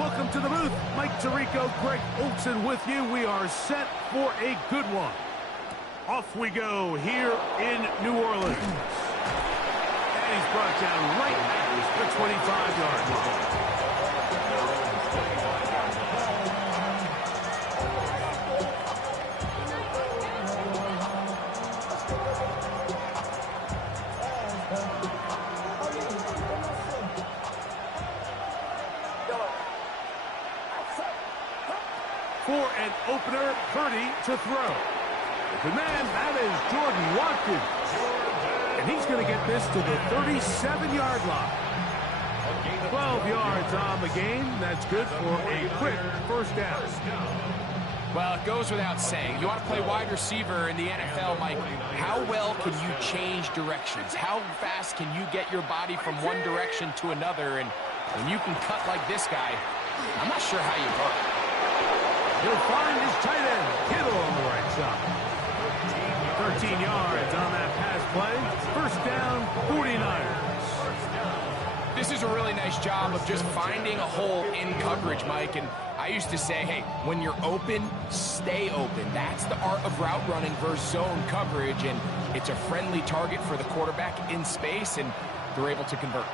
Welcome to the booth. Mike Tirico, Greg Olson with you. We are set for a good one. Off we go here in New Orleans. And he's brought down right at the 25-yard line. 4 an opener, Purdy to throw. The man, that is Jordan Watkins. And he's going to get this to the 37-yard line. 12 yards on the game. That's good for a quick first down. Well, it goes without saying. You want to play wide receiver in the NFL, Mike. How well can you change directions? How fast can you get your body from one direction to another? And when you can cut like this guy, I'm not sure how you work. He'll find his tight end, Kittle, on the right side. 13 yards on that pass play. First down, 49ers. This is a really nice job of just finding a hole in coverage, Mike. And I used to say, hey, when you're open, stay open. That's the art of route running versus zone coverage. And it's a friendly target for the quarterback in space, and they're able to convert.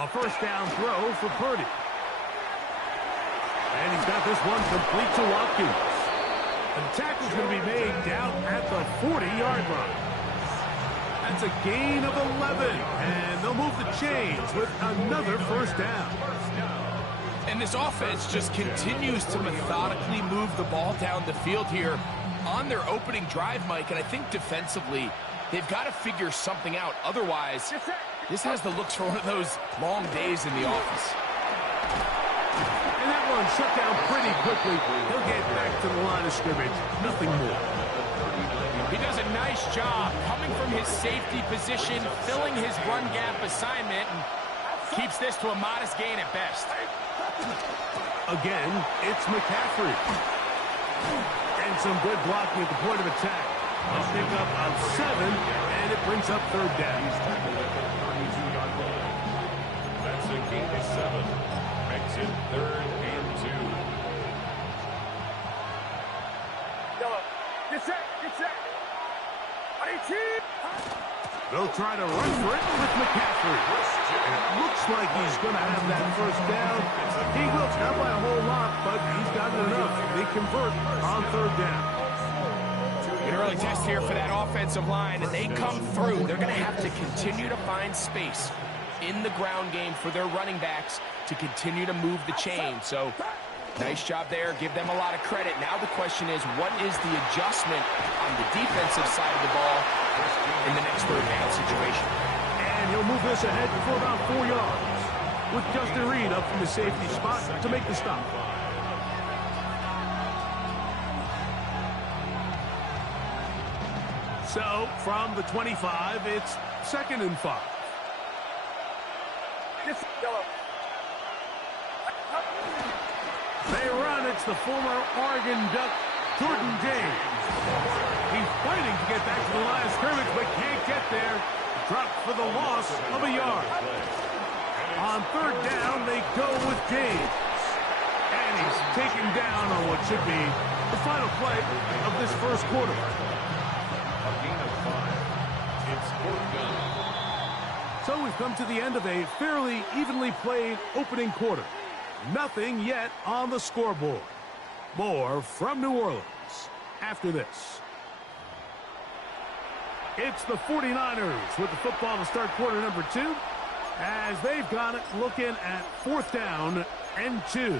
A first down throw for Purdy. And he's got this one complete to Watkins. And the tackle's going to be made down at the 40-yard line. That's a gain of 11. And they'll move the chains with another first down. And this offense just continues to methodically move the ball down the field here on their opening drive, Mike. And I think defensively, they've got to figure something out. Otherwise, this has the looks for one of those long days in the office. And that one shut down pretty quickly. He'll get back to the line of scrimmage. Nothing more. He does a nice job coming from his safety position, filling his run gap assignment, and keeps this to a modest gain at best. Again, it's McCaffrey. And some good blocking at the point of attack. A pickup of 7, and it brings up third down. That's a gain of 7. Makes it 3rd and 2. Get set. They'll try to run for it with McCaffrey. And it looks like he's going to have that first down. He will, not by a whole lot, but he's got enough. They convert on third down. An early test here for that offensive line, and they come through. They're going to have to continue to find space in the ground game for their running backs to continue to move the chain. So, nice job there. Give them a lot of credit. Now the question is, what is the adjustment on the defensive side of the ball in the next third down situation? And he'll move this ahead for about 4 yards with Justin Reed up from the safety spot to make the stop. So, from the 25, it's 2nd and 5. They run. It's the former Oregon Duck, Jordan James. He's fighting to get back to the line of scrimmage, but can't get there. Dropped for the loss of a yard. On third down, they go with James. And he's taken down on what should be the final play of this first quarter. A gain of 5. It's 4th down. So we've come to the end of a fairly evenly played opening quarter. Nothing yet on the scoreboard. More from New Orleans after this. It's the 49ers with the football to start quarter number 2, as they've got it looking at 4th down and 2.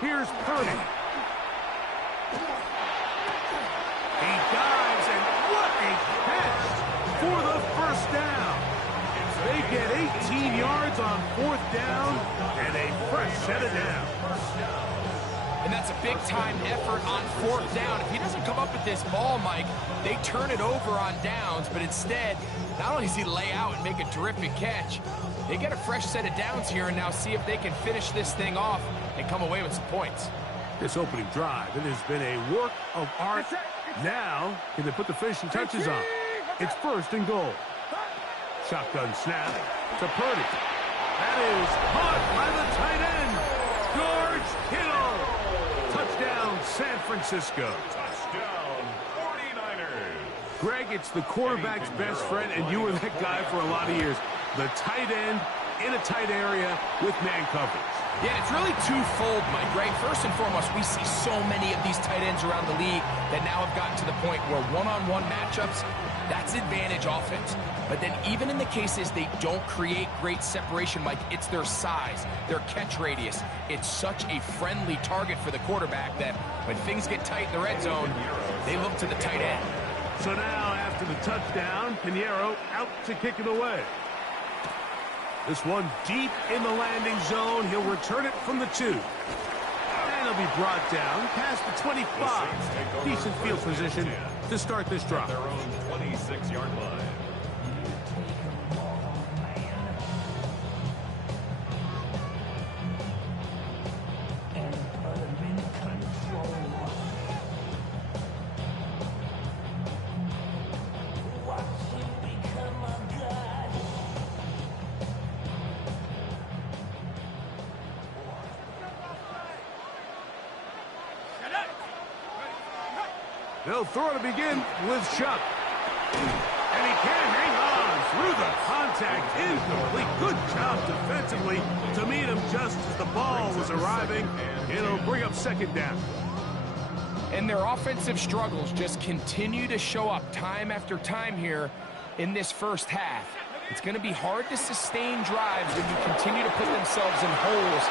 Here's Purdy. get 18 yards on 4th down and a fresh set of downs. And that's a big-time effort on 4th down. If he doesn't come up with this ball, Mike, they turn it over on downs, but instead, not only does he lay out and make a terrific catch, they get a fresh set of downs here and now see if they can finish this thing off and come away with some points. This opening drive, it has been a work of art. Now, can they put the finishing touches on? It's 1st and goal. Shotgun snap to Purdy. That is caught by the tight end, George Kittle. Touchdown, San Francisco. Touchdown, 49ers. Greg, it's the quarterback's best friend, and you were that guy for a lot of years. The tight end in a tight area with man coverage. Yeah, it's really twofold, Mike, right? First and foremost, we see so many of these tight ends around the league that now have gotten to the point where one-on-one matchups, that's advantage offense. But then even in the cases they don't create great separation, Mike, it's their size, their catch radius. It's such a friendly target for the quarterback that when things get tight in the red zone, they look to the tight end. So now, after the touchdown, Pinheiro out to kick it away. This one deep in the landing zone. He'll return it from the 2. And he'll be brought down past the 25. Decent field position to start this drive. Their own 26-yard line. They'll throw to begin with Shuck. And he can hang on through the contact. Incomplete. Good job defensively to meet him just as the ball was arriving. It'll bring up 2nd down. And their offensive struggles just continue to show up time after time here in this first half. It's going to be hard to sustain drives when you continue to put themselves in holes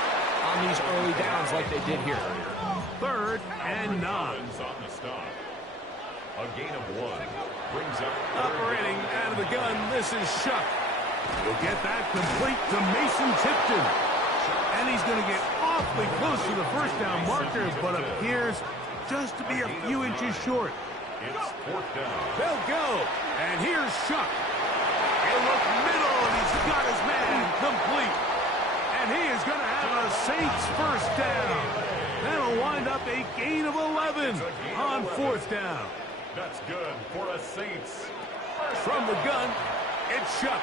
on these early downs like they did here. 3rd and 9. On the stop. A gain of 1. Brings up Operating out of the gun, this is Shuck. He'll get that complete to Mason Tipton. And he's going to get awfully close to the 1st down marker, but appears just to be a few inches short. It's 4th down. They'll go. And here's Shuck. He'll look middle, and he's got his man complete. And he is going to have a Saints 1st down. That'll wind up a gain of 11 on 4th down. That's good for the Saints. From the gun, it's Shuck.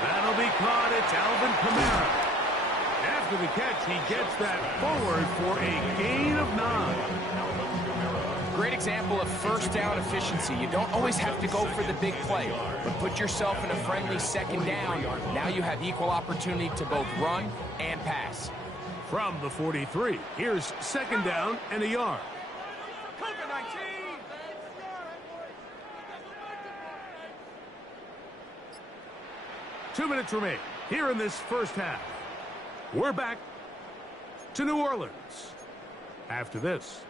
That'll be caught. It's Alvin Kamara. After the catch, he gets that forward for a gain of 9. Great example of 1st down efficiency. You don't always have to go for the big play, but put yourself in a friendly 2nd down. Now you have equal opportunity to both run and pass. From the 43, here's 2nd down and a yard. 2 minutes remain here in this first half. We're back to New Orleans after this.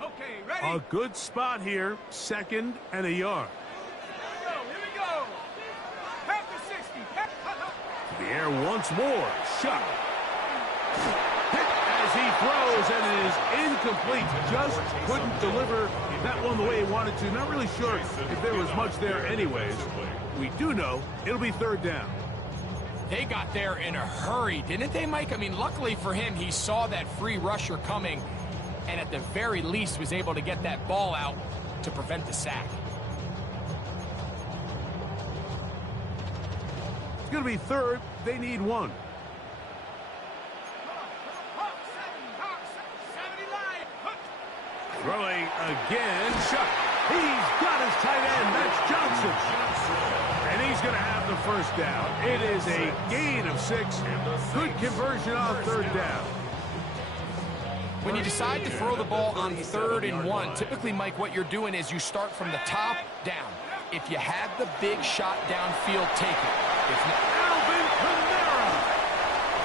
Okay, ready? A good spot here, 2nd and a yard. Here we go. Back to 60. The air once more. Shot. Hit as he throws, and it is incomplete. Just couldn't deliver that one the way he wanted to. Not really sure if there was much there anyways. We do know it'll be 3rd down. They got there in a hurry, didn't they, Mike? I mean, luckily for him, he saw that free rusher coming and at the very least was able to get that ball out to prevent the sack. It's going to be 3rd. They need 1. Throwing again. Shot. He's got his tight end. That's Johnson. And he's going to have the 1st down. It is a gain of 6. Good conversion on 3rd down. When you decide to throw the ball on 3rd and 1, typically, Mike, what you're doing is you start from the top down. If you have the big shot downfield, take it. If not, Alvin Kamara.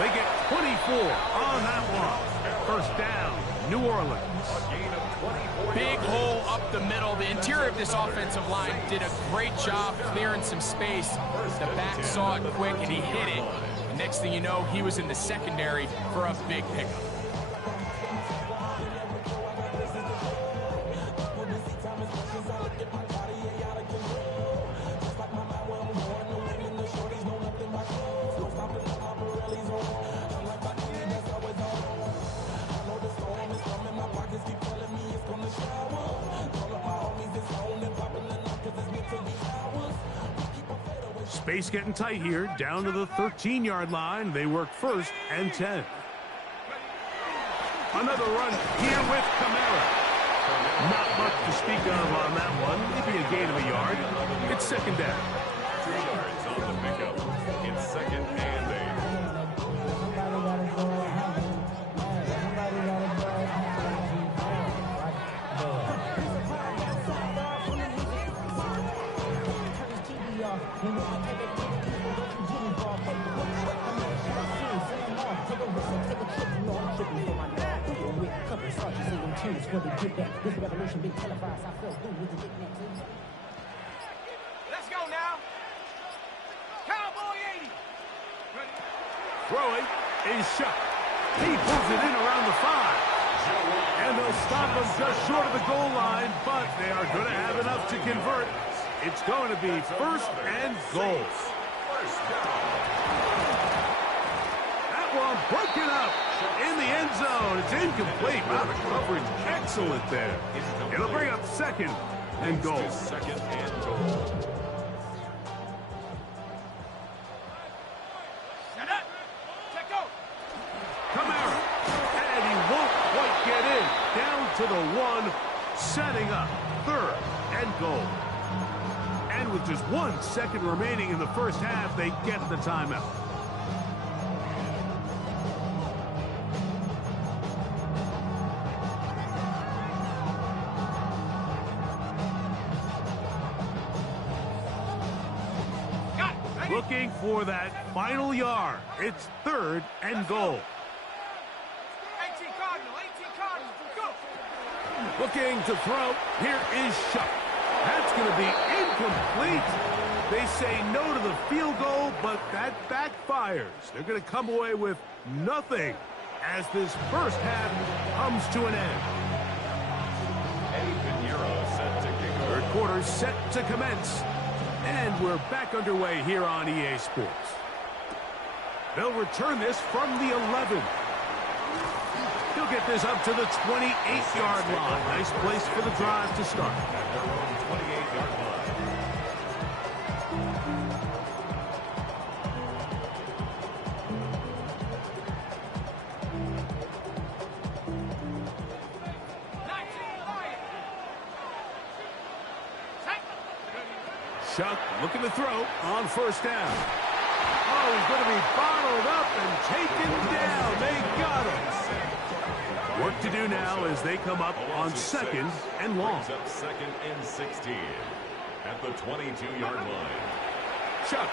They get 24 on that one. 1st down, New Orleans. A gain of 24 Big yards. hole up the middle. The interior of this offensive line did a great job clearing some space. The back saw it quick, and he hit it. And next thing you know, he was in the secondary for a big pickup. Space getting tight here, down to the 13-yard line. They work 1st and 10. Another run here with Kamara. Not much to speak of on that one. Maybe a gain of a yard. It's 2nd down. 2 yards on the pickup. It's 2nd and 8. Let's go now. Cowboy 80. Throwing is shot. He pulls it in around the 5. And they'll stop him just short of the goal line, but they are going to have enough to convert. It's going to be 1st and goal. That one broken up in the end zone. It's incomplete. Wow, the coverage excellent there. It'll bring up 2nd and goal. 2nd and goal. Shut up. Check go. Kamara, and he won't quite get in. Down to the 1, setting up 3rd and goal. And with just 1 second remaining in the first half, they get the timeout. Looking for that final yard. It's 3rd and goal. 18 Cardinal. 18 Cardinal. Go. Looking to throw. Here is Shuck. That's going to be incomplete. They say no to the field goal, but that backfires. They're going to come away with nothing as this first half comes to an end. Eddie Pinheiro set to kick off. 3rd quarter set to commence. And we're back underway here on EA Sports. They'll return this from the 11. He'll get this up to the 28-yard line. Nice place for the drive to start. At their own 28-yard line. Chuck looking to throw on 1st down. Oh, he's going to be bottled up and taken down. They got him. Work to do now as they come up on 2nd and long. Brings up 2nd and 16 at the 22-yard line. Chuck.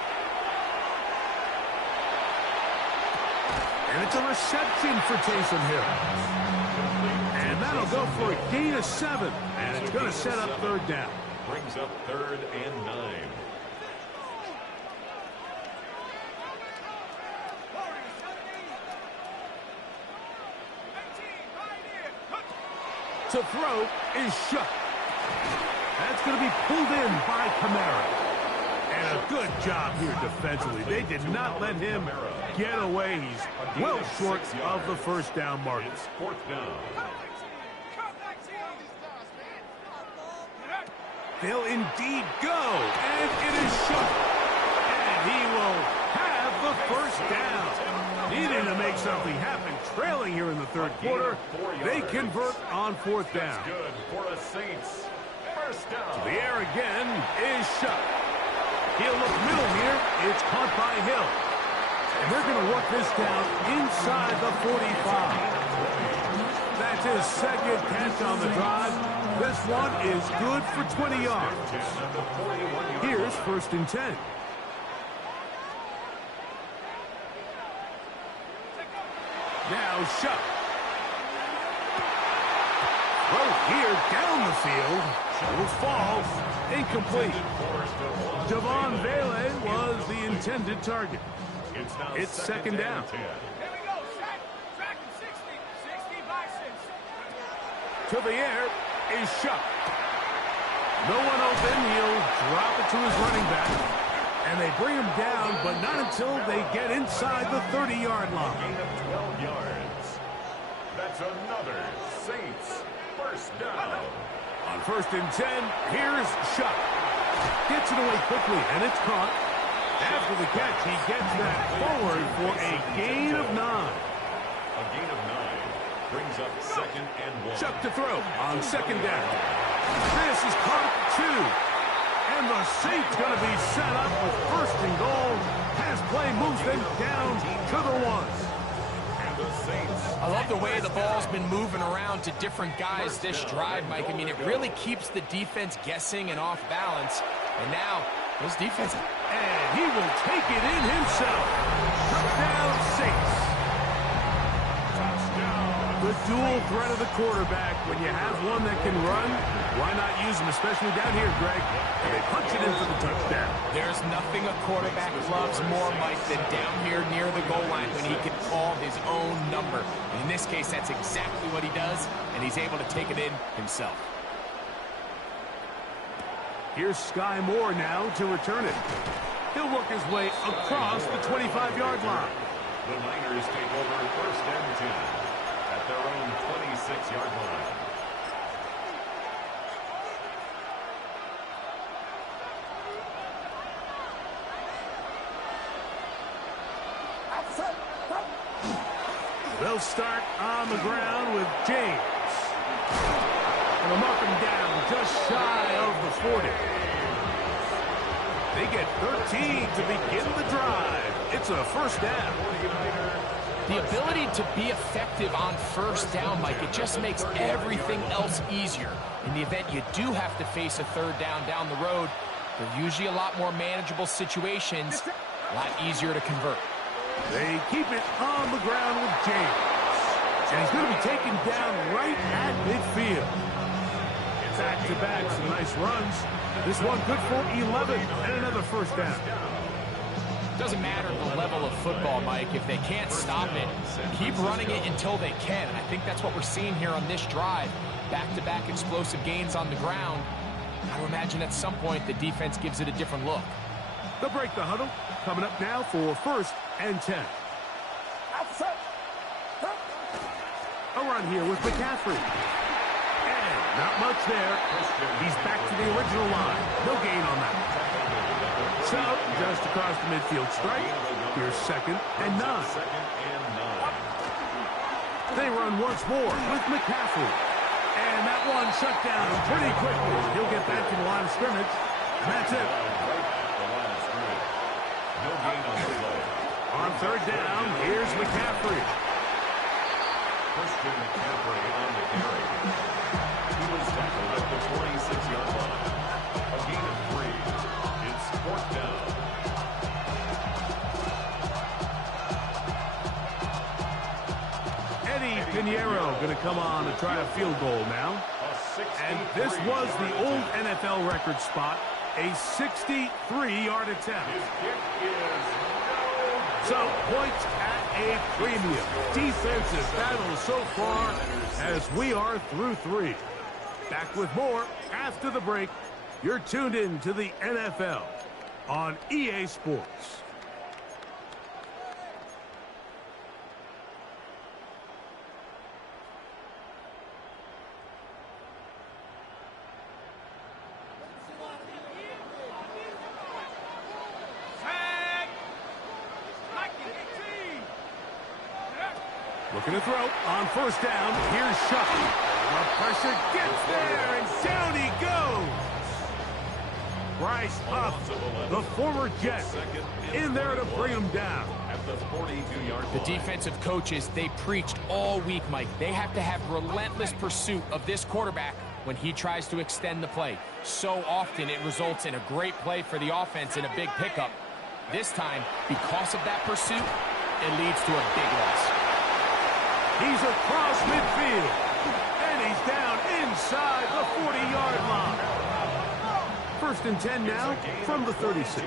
And it's a reception for Taysom Hill. And that'll go for a gain of 7. And it's going to set up 3rd down. Brings up 3rd and 9. To throw is Shuck. That's going to be pulled in by Kamara. And a good job here defensively. They did not let him get away. He's well short of the 1st down mark. It's 4th down. They'll indeed go. And it is Shuck. And he will have the 1st down. Needing to make something happen. Trailing here in the 3rd quarter. They convert on 4th down. That's good for a Saints. 1st down. The air again is Shuck. He'll look middle here. It's caught by Hill. And they're going to work this down inside the 45. That's his 2nd catch on the drive. This one is good for 20 yards. Here's 1st and 10. Now Shuck. Throw here down the field. Will fall. Incomplete. Javon Vele was the intended target. It's second down. Here we go. Track 60. 60 by 6. To the air is Shuck. No one open. He'll drop it to his running back. And they bring him down, but not until they get inside the 30-yard line. Gain of 12 yards. That's another Saints first down. On 1st and 10, here's Shuck. Gets it away quickly, and it's caught. After the catch, he gets that forward for a gain of 9. A gain of 9 brings up 2nd and 1. Shuck to throw on 2nd down. This is caught at 2. And the Saints going to be set up with 1st and goal. Pass play moves them down to the 1. I love the way the ball's been moving around to different guys this drive, Mike. I mean, it really keeps the defense guessing and off balance. And now, this defense... And he will take it in himself. Touchdown, Saints. The dual threat of the quarterback. When you have one that can run, why not use him, especially down here, Greg? And they punch it in for the touchdown. There's nothing a quarterback loves more, Mike, than down here near the goal line when he can call his own number. And in this case, that's exactly what he does, and he's able to take it in himself. Here's Sky Moore now to return it. He'll work his way across the 25-yard line. The Niners take over 1st and 10 at their own 26-yard line. They'll start on the ground with James. And they'll mark him down just shy of the 40. They get 13 to begin the drive. It's a 1st down. The ability to be effective on 1st down, Mike, it just makes everything else easier. In the event you do have to face a 3rd down the road, they're usually a lot more manageable situations, a lot easier to convert. They keep it on the ground with James. And he's going to be taken down right at midfield. Back-to-back, some nice runs. This one good for 11 and another 1st down. Doesn't matter the level of football, Mike. If they can't stop it, keep running it until they can. And I think that's what we're seeing here on this drive. Back-to-back explosive gains on the ground. I would imagine at some point the defense gives it a different look. They'll break the huddle. Coming up now for 1st and 10. A run here with McCaffrey. And not much there. He's back to the original line. No gain on that. So, just across the midfield stripe. Here's 2nd and 9. They run once more with McCaffrey. And that one shut down pretty quickly. He'll get back to the line of scrimmage. And that's it. No gain on the play. On 3rd down, here's McCaffrey. Christian McCaffrey on the carry. He was tackled at the 46-yard line. A gain of 3. It's 4th down. Eddie Pinheiro going to come on to try a field goal now. And this was the old NFL record spot, a 63-yard attempt. His kick is So points at a premium. Defensive battle so far as we are through 3. Back with more after the break. You're tuned in to the NFL on EA Sports. Looking to throw on 1st down. Here's Shuck. The pressure gets there, and down he goes. Bryce Huff, the former Jet, in there to bring him down. at the 42-yard line. The defensive coaches, they preached all week, Mike. They have to have relentless pursuit of this quarterback when he tries to extend the play. So often it results in a great play for the offense and a big pickup. This time, because of that pursuit, it leads to a big loss. He's across midfield, and he's down inside the 40-yard line. First and 10 now from the 36.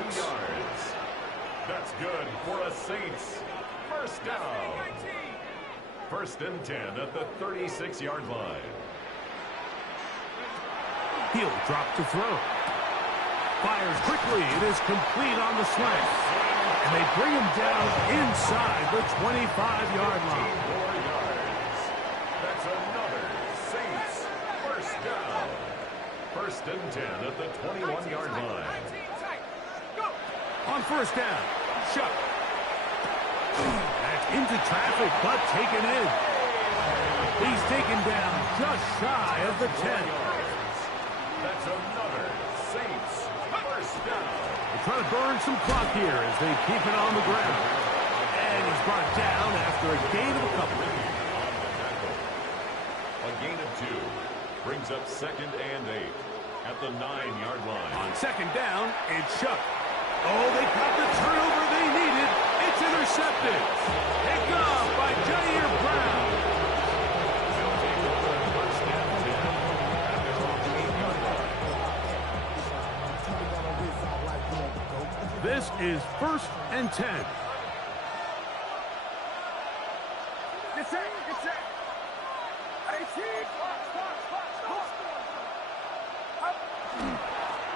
That's good for a Saints first down. First and 10 at the 36-yard line. He'll drop to throw. Fires quickly. It is complete on the slant. And they bring him down inside the 25-yard line. 4 yards. That's another Saints first down. First and 10 at the 21-yard line. On first down, Shuck. That's into traffic, but taken in. He's taken down just shy of the 10. That's another Saints first down. They're trying to burn some clock here as they keep it on the ground. And he's brought down after a gain of a couple. A gain of 2 brings up second and 8 at the 9-yard line. On second down, it's Shuck. Oh, they got the turnover they needed. It's intercepted. Picked off by Jair Brown. They'll take over first and 10 at their own 8-yard line. This is first and 10. Get set, get set.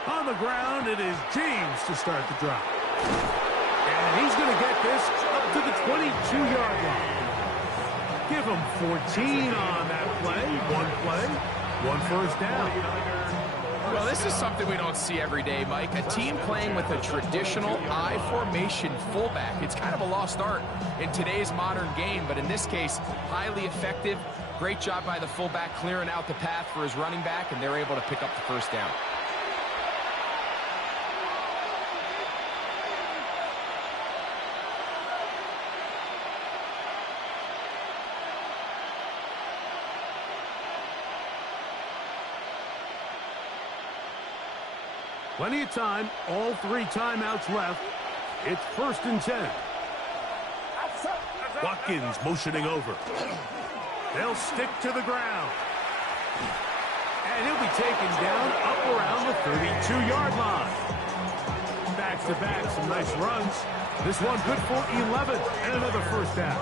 On the ground, it is James to start the drive. And he's going to get this up to the 22-yard line. Give him 14 on that play. One first down. Well, this is something we don't see every day, Mike. A team playing with a traditional I formation fullback. It's kind of a lost art in today's modern game, but in this case, highly effective. Great job by the fullback clearing out the path for his running back, and they're able to pick up the first down. Plenty of time, all 3 timeouts left. It's first and 10. Watkins motioning over. They'll stick to the ground. And he'll be taken down up around the 32-yard line. Back-to-back, some nice runs. This one good for 11 and another first down.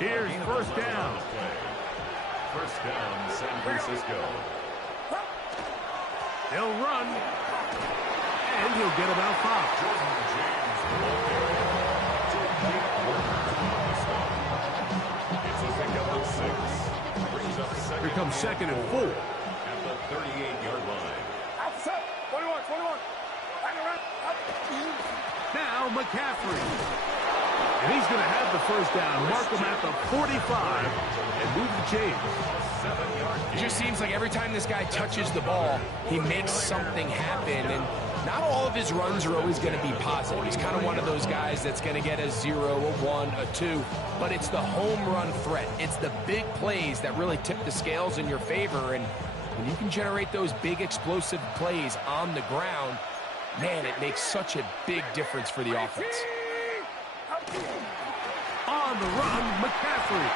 Here's first down. First down, San Francisco. They'll run, and he'll get about 5. It's a pickup of 6. Brings up second. Here comes second and 4. At the 38-yard line. 21. Now McCaffrey. And he's going to have the first down. Mark him at the 45 and move the chains. 7 yards. It just seems like every time this guy touches the ball, he makes something happen. And not all of his runs are always going to be positive. He's kind of one of those guys that's going to get a 0, a 1, a 2. But it's the home run threat. It's the big plays that really tip the scales in your favor. And when you can generate those big explosive plays on the ground, man, it makes such a big difference for the offense. On the run, McCaffrey.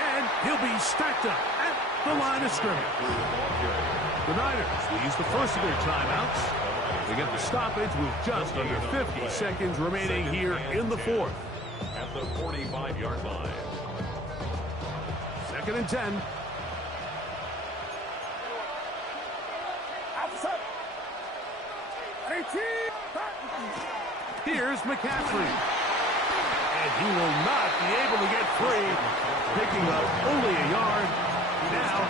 And he'll be stacked up at the line of scrimmage. The Niners will use the first of their timeouts. They get the stoppage with just under 50 seconds remaining here in the fourth. At the 45-yard line. Second and 10. Here's McCaffrey. And he will not be able to get free. Picking up only a yard. Now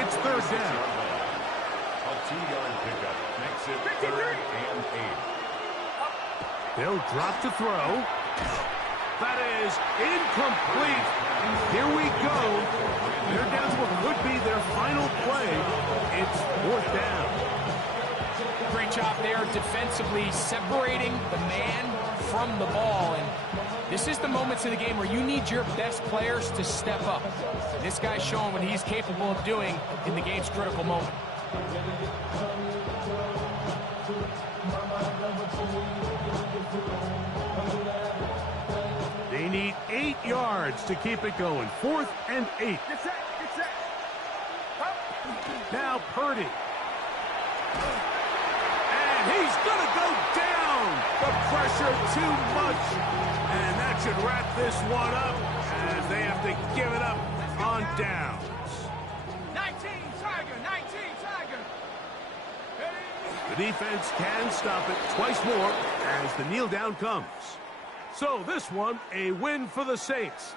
it's third down. A 2-yard pickup makes it 3rd and 8. They'll drop to throw. That is incomplete. Here we go. They're down to what would be their final play. It's fourth down. Great job there defensively, separating the man from the ball. And this is the moments of the game where you need your best players to step up. And this guy's showing what he's capable of doing in the game's critical moment. They need 8 yards to keep it going. 4th and 8. Get set. Now Purdy. And he's going to go down. The pressure too much. And that should wrap this one up as they have to give it up on downs. 19 Tiger, 19 Tiger. The defense can stop it twice more as the kneel down comes. So this one, a win for the Saints.